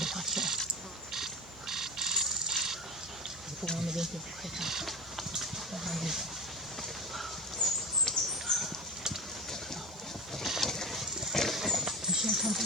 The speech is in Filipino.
Bukas siya. Ito nga na din siya. Siya sampai